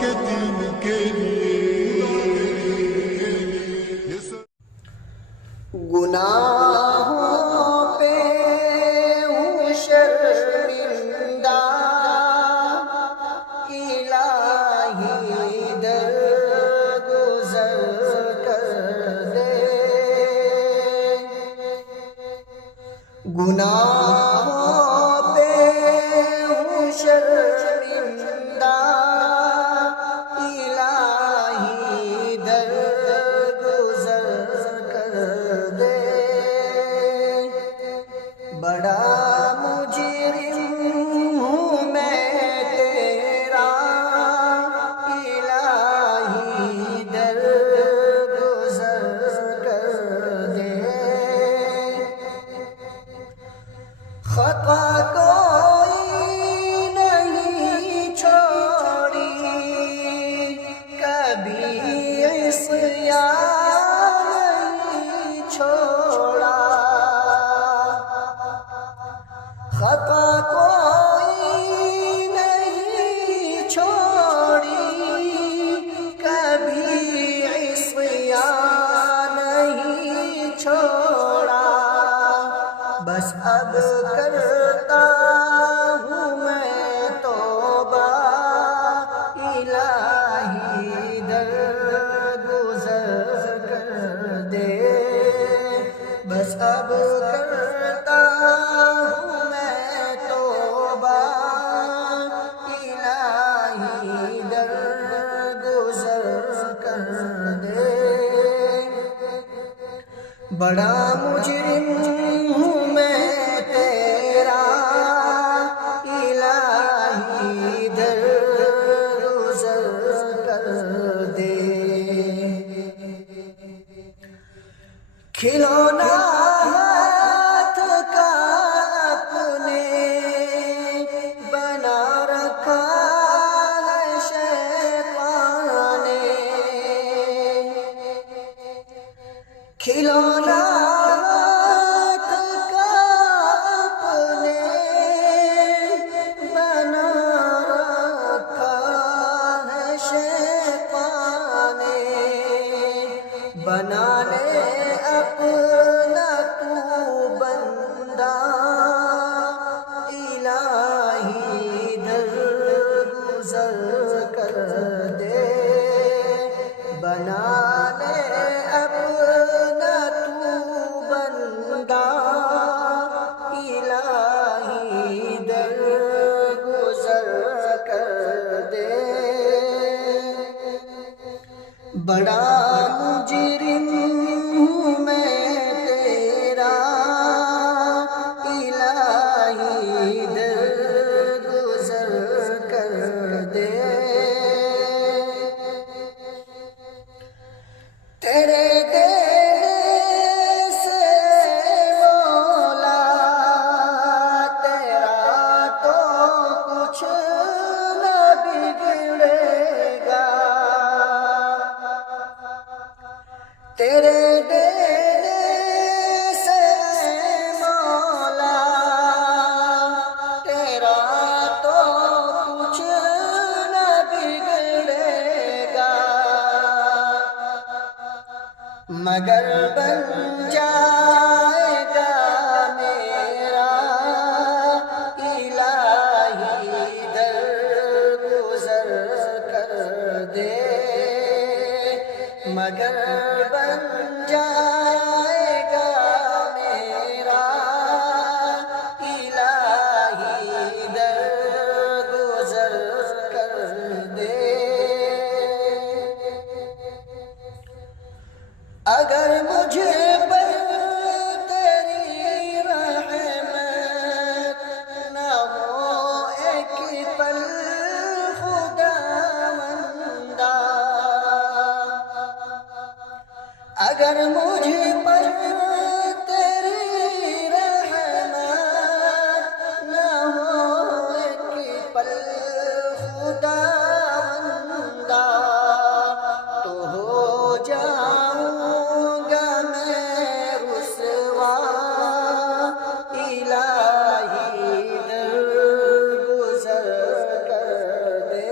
کے دین کے لیے گناہوں پہ ہوں شرمندہ، الہی درگزر کر دے۔ گناہوں پہ ہوں شرمندہ، الہی درگزر کر دے۔ بڑا مجرم ہوں میں تیرا، الہی درگزر کر دے۔ خطا کوئی نہیں چھوڑی، کبھی عصیان نہیں چھوڑا۔ خطا کوئی نہیں چھوڑی، کبھی عصیان نہیں چھوڑا۔ بس اب کرتا ہوں میں توبہ، الہی درگزر کر دے۔ بس اب کرتا ہوں میں توبہ، الہی درگزر کر دے۔ بڑا مجرم ہوں میں تیرا، الہی درگزر کر دے۔ کھلونا ہاتھ کا اپنے بنا رکھا ہے شیطان نے۔ کھلونا ہاتھ کا اپنے بنا رکھا ہے شیطان نے۔ بنا لے اپنا تو بندہ، الہی درگزر کر دے۔ بنا لے اپنا تو بندہ، الہی درگزر کر دے۔ بڑا مجرم ہوں میں تیرا، الہی درگزر کر دے۔ تیرے دینے سے مولا تیرا تو کچھ نہ بگڑے گا۔ تیرے دینے سے مولا تیرا تو کچھ نہ بگڑے گا، مگر بن جائے گا میرا، الہی درگزر کر دے۔ مگر بن جائے گا میرا، الہی درگزر کر دے۔ اگر مجھے پر تیری رحمت نہ ہو ایک پل خداوندا، اگر مجھے پر تیری رحمت نہ ہو ایک پل خداوندا، تو ہو جاؤں گا میں رسوا، الہی درگزر کر دے۔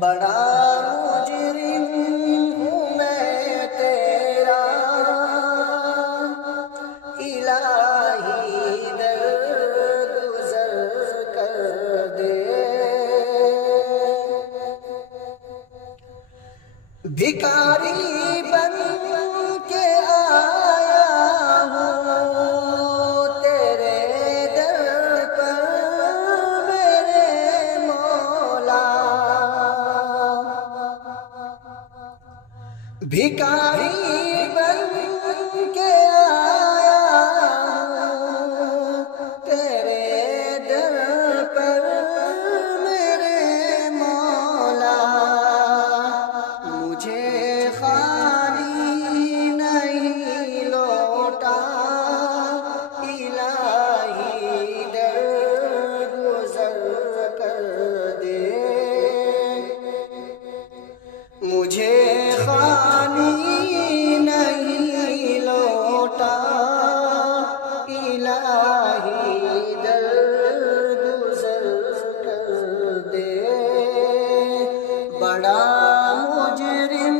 بڑا مجرم ہوں میں تیرا، الہی درگزر کر دے۔ بھکاری بن کے آیا ہوں تیرے در پر میرے مولا، بھکاری بن کے آیا ہوں تیرے در پر میرے مولا، مجھے خالی نہیں لوٹا، الہی درگزر کر دے۔ مجھے خالی نہیں لوٹا، الہی درگزر کر دے۔ بڑا مجرم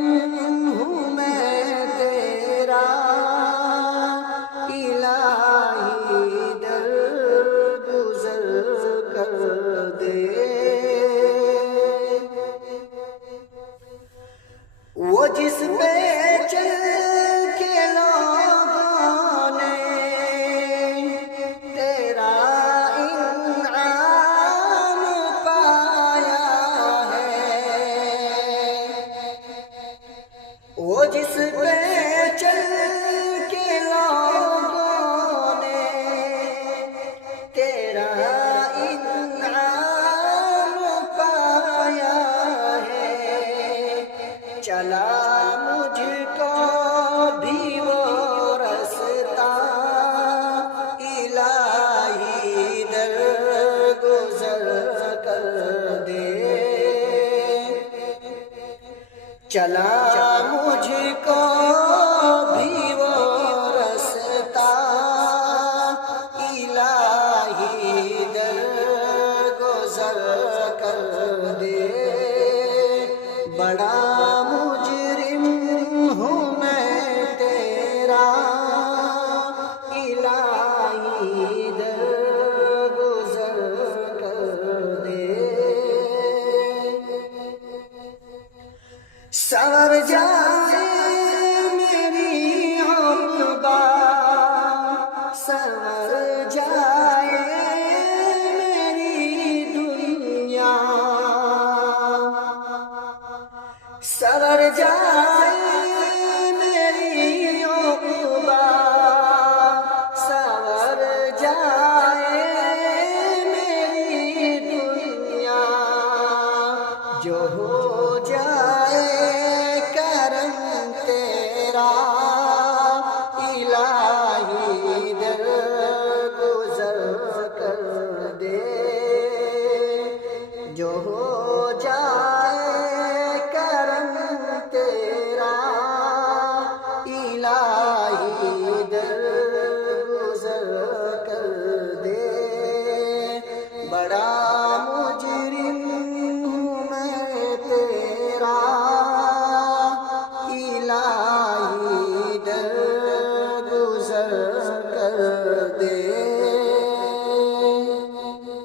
ہوں میں تیرا، الہی درگزر کر دے۔ وہ جس پہ چل کے لوگوں نے تیرا انعام پایا ہے، وہ جس پہ چل کے لوگوں نے تیرا انعام پایا ہے، چلا مجھ کو بھی وہ رستہ، الہی درگزر کر دے۔ چلا مجھ کو بھی وہ رستہ، الہی درگزر کر دے۔ بڑا مجرم ہوں میں تیرا، الہی درگزر کر دے۔ سنور جائے میری عقبہ، سنور جائے میری دنیا، سنور جائے میری عقبہ، سنور جائے میری دنیا، جو ہو جائے کرم تیرا، الہی درگزر کر دے۔ جو ہو جائے کرم تیرا، الہی